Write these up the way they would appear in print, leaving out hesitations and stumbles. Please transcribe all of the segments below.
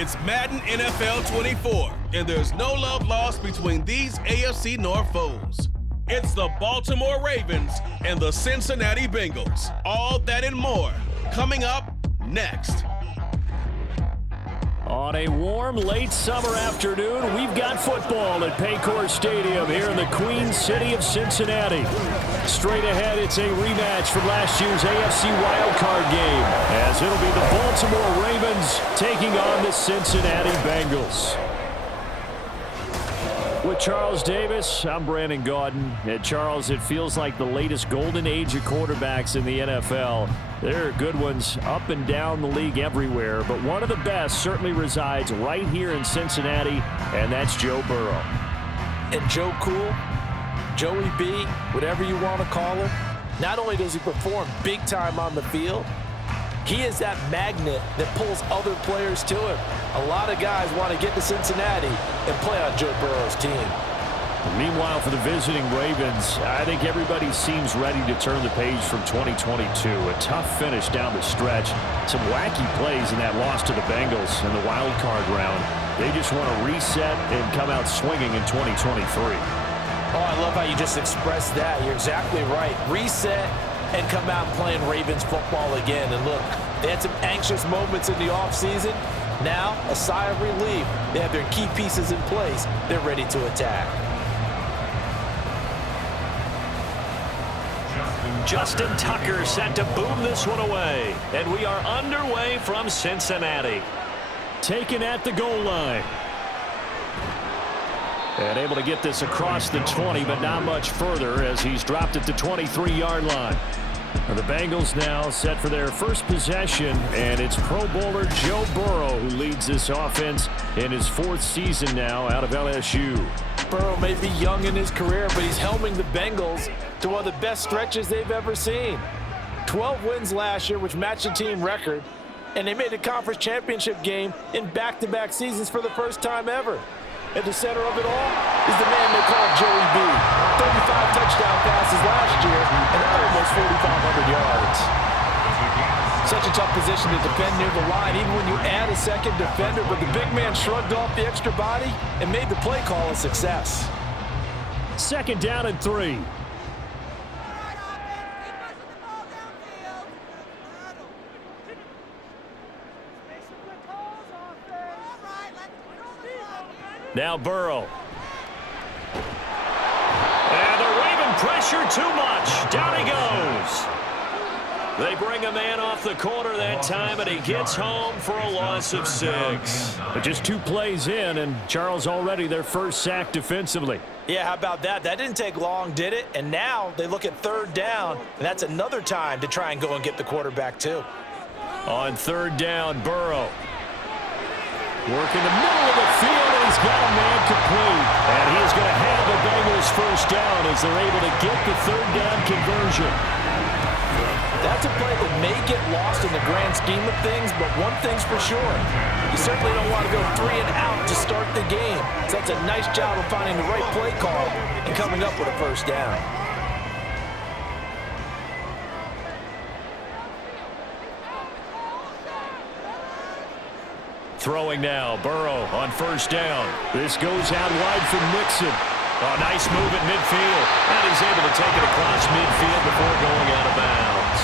It's Madden NFL 24, and there's no love lost between these AFC North foes. It's the Baltimore Ravens and the Cincinnati Bengals. All that and more coming up next. On a warm, late summer afternoon, we've got football at Paycor Stadium here in the Queen City of Cincinnati. Straight ahead, it's a rematch from last year's AFC wildcard game, as it'll be the Baltimore Ravens taking on the Cincinnati Bengals. With Charles Davis, I'm Brandon Gaudin. And Charles, it feels like the latest golden age of quarterbacks in the NFL. There are good ones up and down the league everywhere, but one of the best certainly resides right here in Cincinnati, and that's Joe Burrow. And Joe Cool, Joey B, whatever you want to call him, not only does he perform big time on the field, he is that magnet that pulls other players to him. A lot of guys want to get to Cincinnati and play on Joe Burrow's team. Meanwhile, for the visiting Ravens, I think everybody seems ready to turn the page from 2022. A tough finish down the stretch. Some wacky plays in that loss to the Bengals in the wild card round. They just want to reset and come out swinging in 2023. Oh, I love how you just expressed that. You're exactly right. Reset and come out playing Ravens football again. And look, they had some anxious moments in the offseason. Now, a sigh of relief. They have their key pieces in place. They're ready to attack. Justin Tucker set to boom this one away. And we are underway from Cincinnati. Taken at the goal line. And able to get this across the 20, but not much further as he's dropped at the 23-yard line. And the Bengals now set for their first possession, and it's Pro Bowler Joe Burrow who leads this offense in his fourth season now out of LSU. Burrow may be young in his career, but he's helming the Bengals to one of the best stretches they've ever seen. 12 wins last year, which matched the team record, and they made a conference championship game in back-to-back seasons for the first time ever. At the center of it all is the man they call Joey B. 35 touchdown passes last year and almost 4,500 yards. Such a tough position to defend near the line, even when you add a second defender, but the big man shrugged off the extra body and made the play call a success. Second down and 3. Now Burrow. And the Raven pressure too much. Down he goes. They bring a man off the corner that time, and he gets home for a loss of 6. But just 2 plays in, and Charles already their first sack defensively. Yeah, how about that? That didn't take long, did it? And now they look at third down, and that's another time to try and go and get the quarterback too. On third down, Burrow. Work in the middle of the field, and he's got a man complete. And he's going to have the Bengals first down as they're able to get the third down conversion. That's a play that may get lost in the grand scheme of things, but one thing's for sure. You certainly don't want to go 3 and out to start the game. So that's a nice job of finding the right play call and coming up with a first down. Throwing now, Burrow on first down. This goes out wide from Mixon. Oh, nice move at midfield. And he's able to take it across midfield before going out of bounds.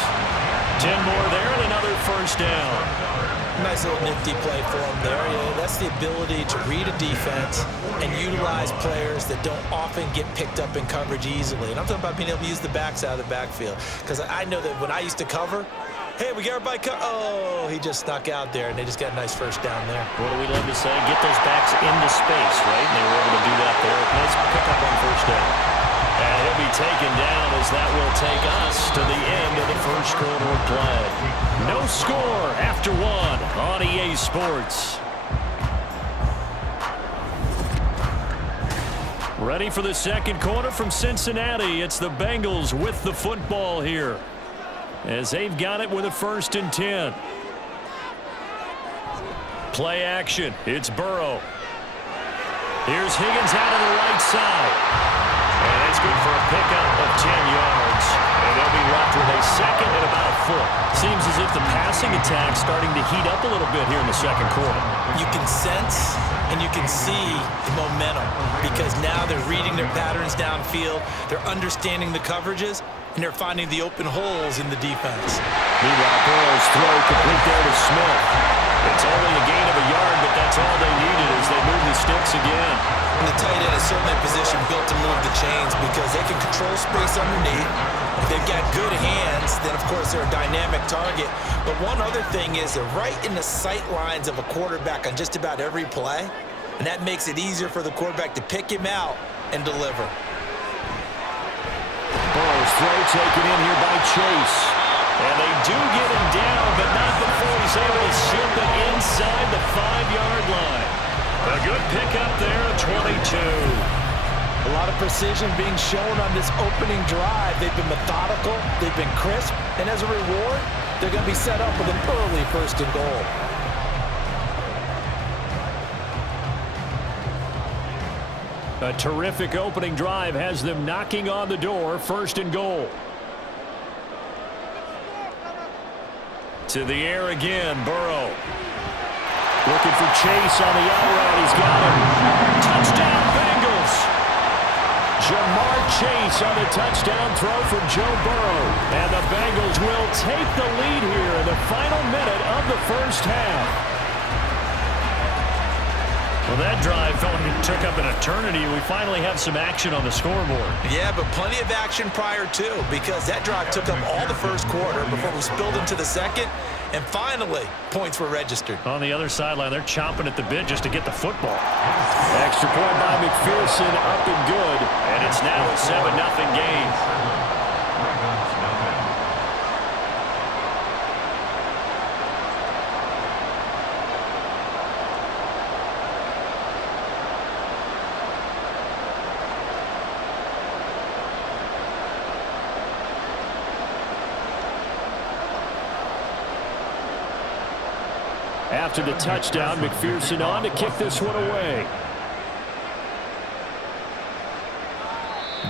10 more there and another first down. Nice little nifty play for him there. Yeah, that's the ability to read a defense and utilize players that don't often get picked up in coverage easily. And I'm talking about being able to use the backs out of the backfield. Because I know that when I used to cover, hey, we got everybody oh, he just snuck out there, and they just got a nice first down there. What do we love to say? Get those backs into space, right? And they were able to do that there. Nice pickup on first down. And he'll be taken down as that will take us to the end of the first quarter of play. No score after 1 on EA Sports. Ready for the second quarter from Cincinnati. It's the Bengals with the football here, as they've got it with a 1st and 10. Play action. It's Burrow. Here's Higgins out of the right side. And it's good for a pickup of 10 yards. And they'll be left with a 2nd and about foot. Seems as if the passing attack's starting to heat up a little bit here in the second quarter. You can sense and you can see the momentum because now they're reading their patterns downfield, they're understanding the coverages, and they're finding the open holes in the defense. Meanwhile, Burrow's throw complete there to Smith. It's only a gain of a yard, but that's all they needed as they move the sticks again. And the tight end is certainly a position built to move the chains because they can control space underneath. If they've got good hands, then, of course, they're a dynamic target. But one other thing is they're right in the sight lines of a quarterback on just about every play, and that makes it easier for the quarterback to pick him out and deliver. Burrow's throw taken in here by Chase. And they do get him down, but not before he's able to slip it inside the 5-yard line. A good pickup there at 22. A lot of precision being shown on this opening drive. They've been methodical, they've been crisp, and as a reward, they're going to be set up with an early 1st and goal. A terrific opening drive has them knocking on the door, 1st and goal. To the air again, Burrow. Looking for Chase on the out route. He's got him. Touchdown, Bengals. Jamar Chase on the touchdown throw from Joe Burrow. And the Bengals will take the lead here in the final minute of the 1st half. Well, that drive felt like it took up an eternity. We finally have some action on the scoreboard. Yeah, but plenty of action prior to, because that drive took up all the 1st quarter before we spilled into the 2nd, and finally, points were registered. On the other sideline, they're chomping at the bit just to get the football. Extra point by McPherson, up and good, and it's now a 7-0 game. After the touchdown, McPherson on to kick this one away.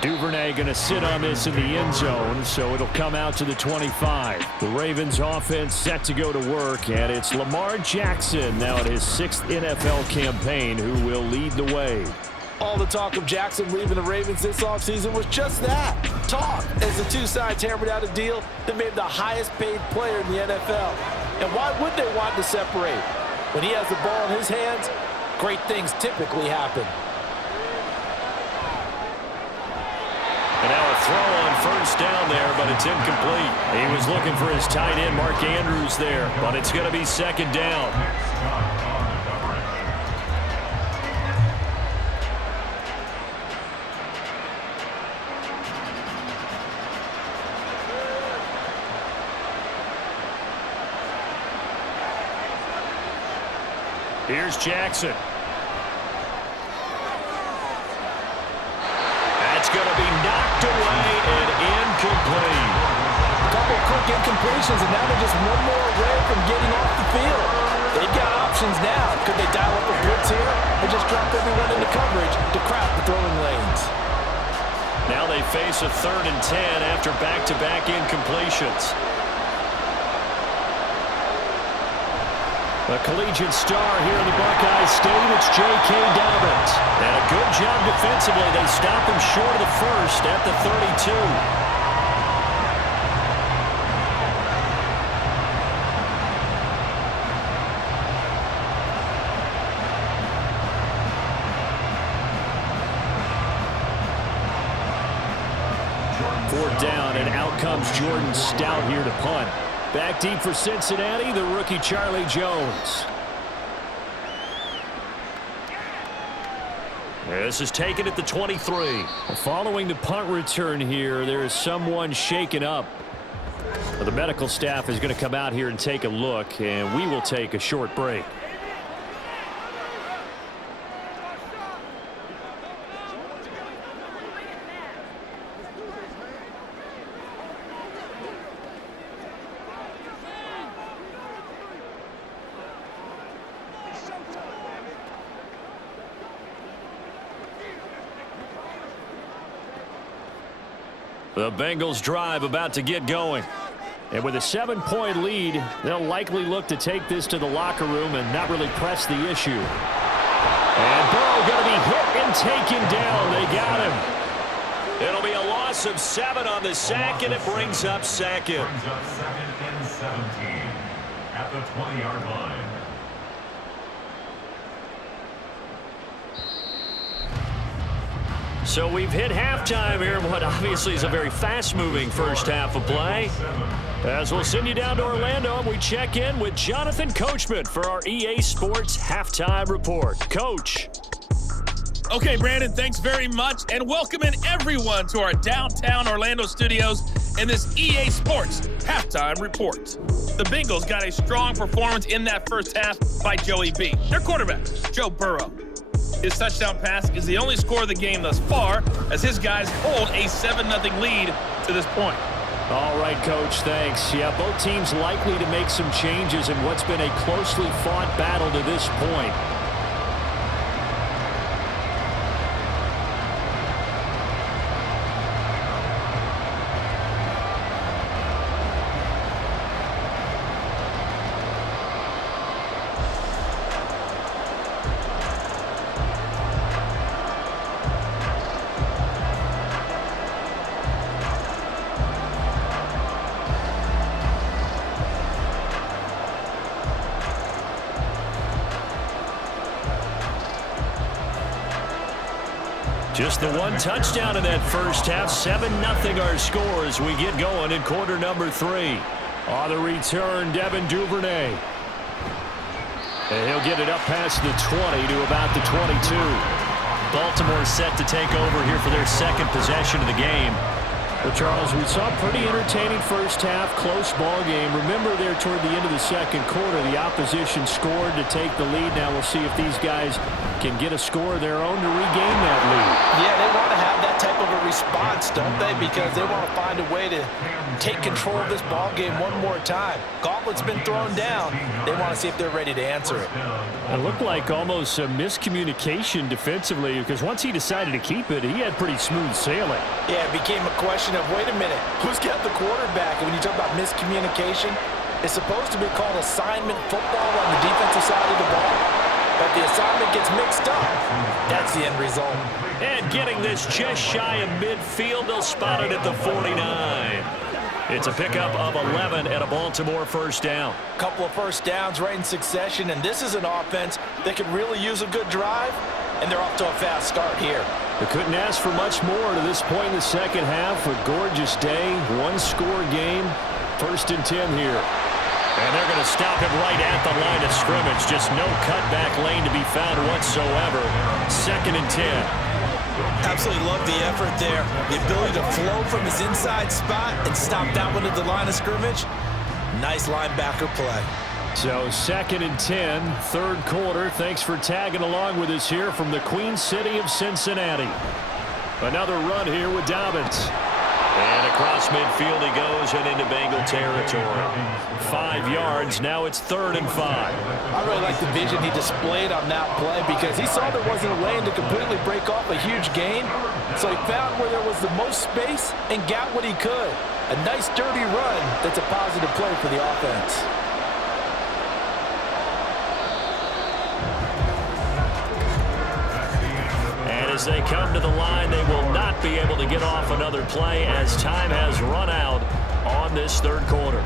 Duvernay going to sit on this in the end zone, so it'll come out to the 25. The Ravens offense set to go to work, and it's Lamar Jackson now at his 6th NFL campaign who will lead the way. All the talk of Jackson leaving the Ravens this offseason was just that, talk, as the two sides hammered out a deal that made him the highest paid player in the NFL. And why would they want to separate? When he has the ball in his hands, great things typically happen. And now a throw on 1st down there, but it's incomplete. He was looking for his tight end, Mark Andrews, there, but it's going to be 2nd down. Here's Jackson. That's going to be knocked away and incomplete. A couple quick incompletions, and now they're just one more away from getting off the field. They've got options now. Could they dial up a blitz here or just drop everyone into coverage to crowd the throwing lanes? Now they face a 3rd and 10 after back-to-back incompletions. A collegiate star here in the Buckeye State, it's J.K. Dobbins. And a good job defensively. They stop him short of the 1st at the 32. Fourth down, and out comes Jordan Stout here to punt. Back deep for Cincinnati, the rookie Charlie Jones. This is taken at the 23. Following the punt return here, there is someone shaken up. The medical staff is going to come out here and take a look, and we will take a short break. The Bengals drive about to get going. And with a 7-point lead, they'll likely look to take this to the locker room and not really press the issue. And Burrow going to be hit and taken down. They got him. It'll be a loss of 7 on the sack, and it brings up second. Brings up second and 17 at the 20-yard line. So we've hit halftime here, what obviously is a very fast-moving first half of play. As we'll send you down to Orlando, and we check in with Jonathan Coachman for our EA Sports Halftime Report. Coach. Okay, Brandon, thanks very much, and welcome in everyone to our downtown Orlando studios in this EA Sports Halftime Report. The Bengals got a strong performance in that first half by Joey B. Their quarterback, Joe Burrow. His touchdown pass is the only score of the game thus far, as his guys hold a 7-0 lead to this point. All right, Coach, thanks. Yeah, both teams likely to make some changes in what's been a closely fought battle to this point. Just the one touchdown in that first half. 7-0 our score as we get going in quarter number 3. On the return, Devin Duvernay. And he'll get it up past the 20 to about the 22. Baltimore set to take over here for their second possession of the game. Well, Charles, we saw a pretty entertaining first half, close ball game. Remember there toward the end of the second quarter, the opposition scored to take the lead. Now we'll see if these guys can get a score of their own to regain that lead. Yeah, they want to have that type of a response, don't they? Because they want to find a way to take control of this ball game one more time. Gauntlet's been thrown down. They want to see if they're ready to answer it. It looked like almost a miscommunication defensively, because once he decided to keep it, he had pretty smooth sailing. Yeah, it became a question of, wait a minute, who's got the quarterback? And when you talk about miscommunication, it's supposed to be called assignment football on the defensive side of the ball. But the assignment gets mixed up. That's the end result. And getting this just shy of midfield, they'll spot it at the 49. It's a pickup of 11 and a Baltimore first down. Couple of first downs right in succession, and this is an offense that could really use a good drive, and they're off to a fast start here. They couldn't ask for much more to this point in the second half. A gorgeous day, one-score game, 1st and 10 here. And they're going to stop him right at the line of scrimmage. Just no cutback lane to be found whatsoever. 2nd and 10. Absolutely love the effort there. The ability to flow from his inside spot and stop that one at the line of scrimmage. Nice linebacker play. So 2nd and 10, 3rd quarter. Thanks for tagging along with us here from the Queen City of Cincinnati. Another run here with Dobbins. And across midfield he goes and into Bengal territory. 5 yards. Now it's 3rd and 5. I really like the vision he displayed on that play because he saw there wasn't a lane to completely break off a huge gain. So he found where there was the most space and got what he could. A nice dirty run that's a positive play for the offense. As they come to the line, they will not be able to get off another play as time has run out on this 3rd quarter.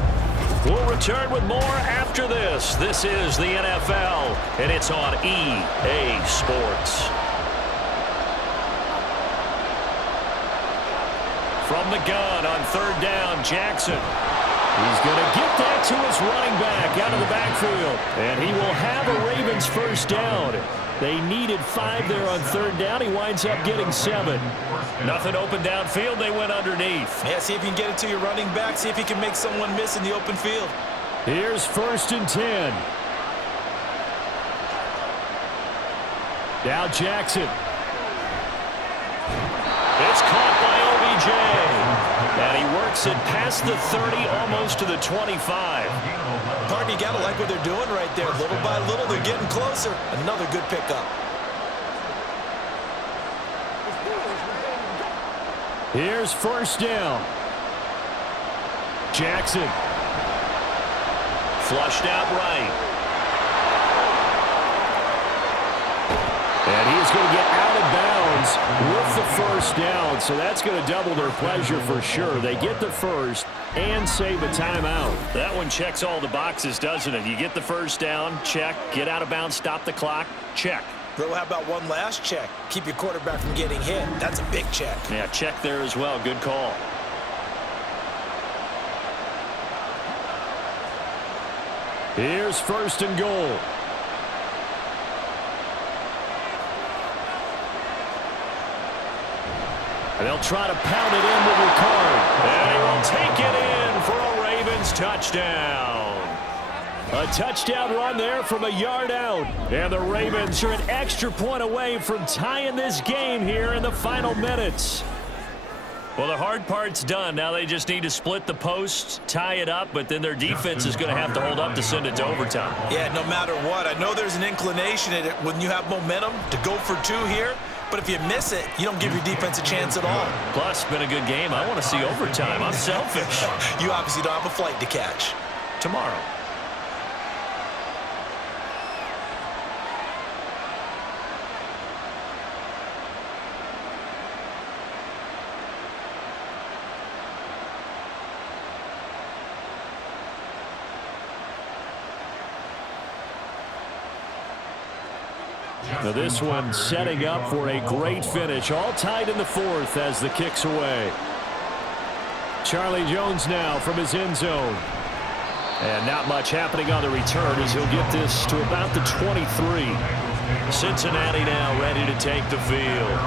We'll return with more after this. This is the NFL, and it's on EA Sports. From the gun on 3rd down, Jackson. He's going to get that to his running back out of the backfield. And he will have a Ravens first down. They needed 5 there on 3rd down. He winds up getting 7. Nothing open downfield. They went underneath. Yeah, see if you can get it to your running back. See if you can make someone miss in the open field. Here's 1st and 10. Now Jackson. It's caught by OBJ. And he works it past the 30, almost to the 25. Party, you gotta like what they're doing right there. Little by little, they're getting closer. Another good pickup. Here's 1st down. Jackson. Flushed out right. And he is going to get out of bounds with the first down. So that's going to double their pleasure for sure. They get the first and save a timeout. That one checks all the boxes, doesn't it? You get the first down, check. Get out of bounds, stop the clock, check. Bro, how about one last check? Keep your quarterback from getting hit. That's a big check. Yeah, check there as well. Good call. Here's first and goal. And they'll try to pound it in with Ricard. And he will take it in for a Ravens touchdown. A touchdown run there from a yard out. And the Ravens are an extra point away from tying this game here in the final minutes. Well, the hard part's done. Now they just need to split the posts, tie it up, but then their defense is going to have to hold up to send it to overtime. Yeah, no matter what. I know there's an inclination in it when you have momentum to go for two here, but if you miss it, you don't give your defense a chance at all. Plus, been a good game. I want to see overtime. I'm selfish. You obviously don't have a flight to catch. Tomorrow. Now this one setting up for a great finish. All tied in the fourth as the kick's away. Charlie Jones now from his end zone. And not much happening on the return as he'll get this to about the 23. Cincinnati now ready to take the field.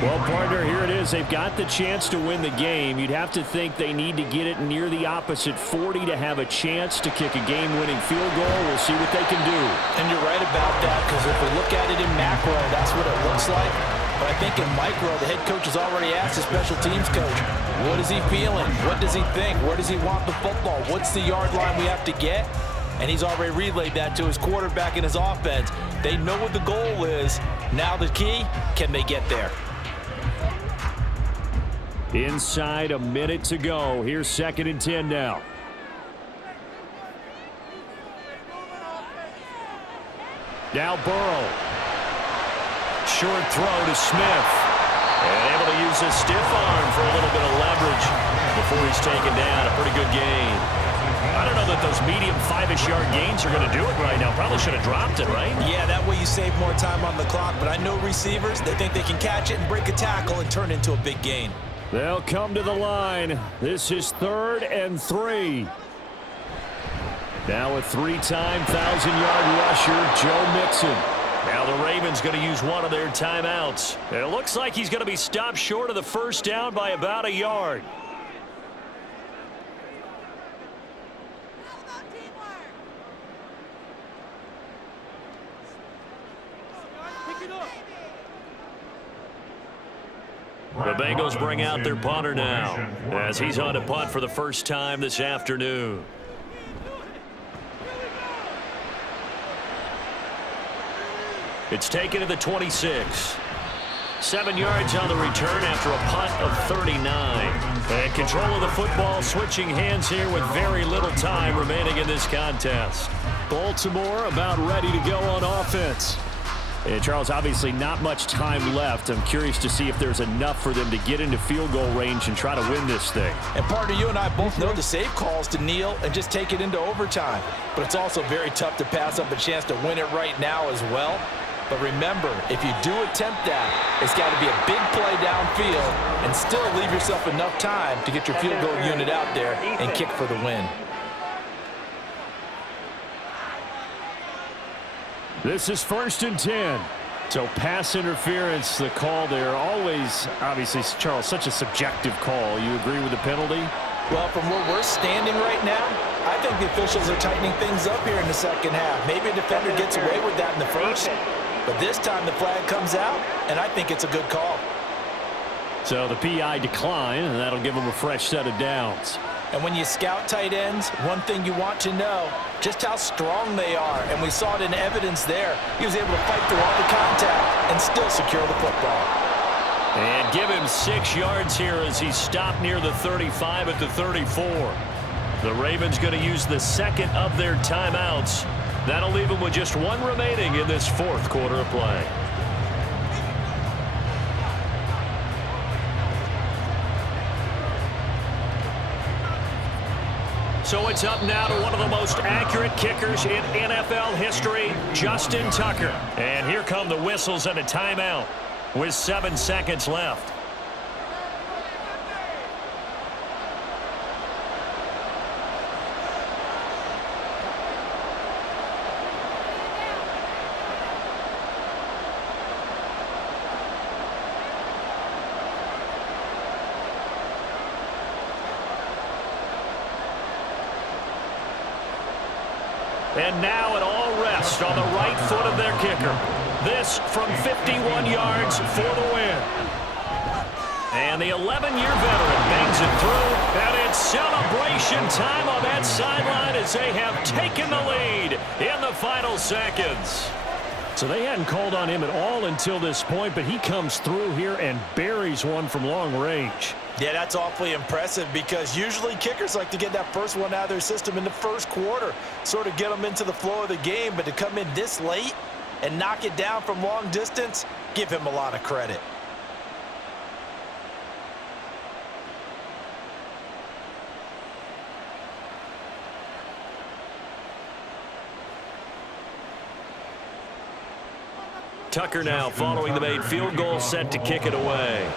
Well, partner, here it is. They've got the chance to win the game. You'd have to think they need to get it near the opposite 40 to have a chance to kick a game-winning field goal. We'll see what they can do. And you're right about that, because if we look at it in macro, that's what it looks like. But I think in micro, the head coach has already asked the special teams coach, what is he feeling? What does he think? Where does he want the football? What's the yard line we have to get? And he's already relayed that to his quarterback and his offense. They know what the goal is. Now the key, can they get there? Inside a minute to go. Here's 2nd and 10 now. Now Burrow. Short throw to Smith. And able to use his stiff arm for a little bit of leverage before he's taken down. A pretty good gain. I don't know that those medium 5-ish yard gains are going to do it right now. Probably should have dropped it, right? Yeah, that way you save more time on the clock. But I know receivers, they think they can catch it and break a tackle and turn it into a big gain. They'll come to the line. This is 3rd and 3. Now a 3-time 1,000-yard rusher, Joe Mixon. Now the Ravens going to use one of their timeouts. It looks like he's going to be stopped short of the first down by about a yard. The Bengals bring out their punter now as he's on to punt for the first time this afternoon. It's taken to the 26. 7 yards on the return after a punt of 39. And control of the football switching hands here with very little time remaining in this contest. Baltimore about ready to go on offense. And Charles, obviously not much time left. I'm curious to see if there's enough for them to get into field goal range and try to win this thing. And partner, you and I both know the safe calls to kneel and just take it into overtime. But it's also very tough to pass up a chance to win it right now as well. But remember, if you do attempt that, it's got to be a big play downfield and still leave yourself enough time to get your field goal unit out there and kick for the win. This is 1st and 10. So pass interference, the call there. Always, obviously, Charles, such a subjective call. You agree with the penalty? Well, from where we're standing right now, I think the officials are tightening things up here in the second half. Maybe a defender gets away with that in the first, but this time the flag comes out, and I think it's a good call. So the PI decline, and that'll give them a fresh set of downs. And when you scout tight ends, one thing you want to know, just how strong they are. And we saw it in evidence there. He was able to fight through all the contact and still secure the football. And give him 6 yards here as he stopped near the 35 at the 34. The Ravens going to use the second of their timeouts. That'll leave them with just one remaining in this fourth quarter of play. So it's up now to one of the most accurate kickers in NFL history, Justin Tucker. And here come the whistles and a timeout with 7 seconds left. And now it all rests on the right foot of their kicker. This from 51 yards for the win. And the 11-year veteran bangs it through. And it's celebration time on that sideline as they have taken the lead in the final seconds. So they hadn't called on him at all until this point, but he comes through here and buries one from long range. Yeah, that's awfully impressive because usually kickers like to get that first one out of their system in the first quarter, sort of get them into the flow of the game, but to come in this late and knock it down from long distance, give him a lot of credit. Tucker now following the made field goal, set to kick it away.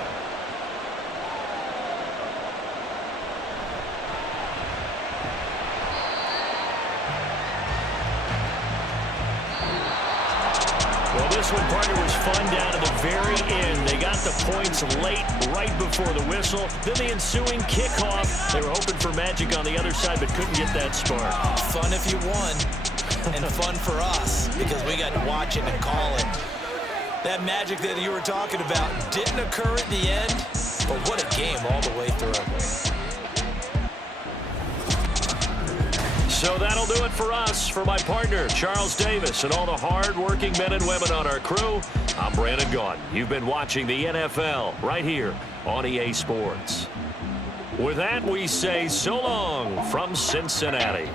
Well, this one, partner, was fun down to the very end. They got the points late, right before the whistle. Then the ensuing kickoff. They were hoping for magic on the other side, but couldn't get that spark. Fun if you won, and fun for us because we got to watch it and call it. That magic that you were talking about didn't occur at the end, but what a game all the way through. So that'll do it for us. For my partner, Charles Davis, and all the hard-working men and women on our crew, I'm Brandon Gaudin. You've been watching the NFL right here on EA Sports. With that, we say so long from Cincinnati.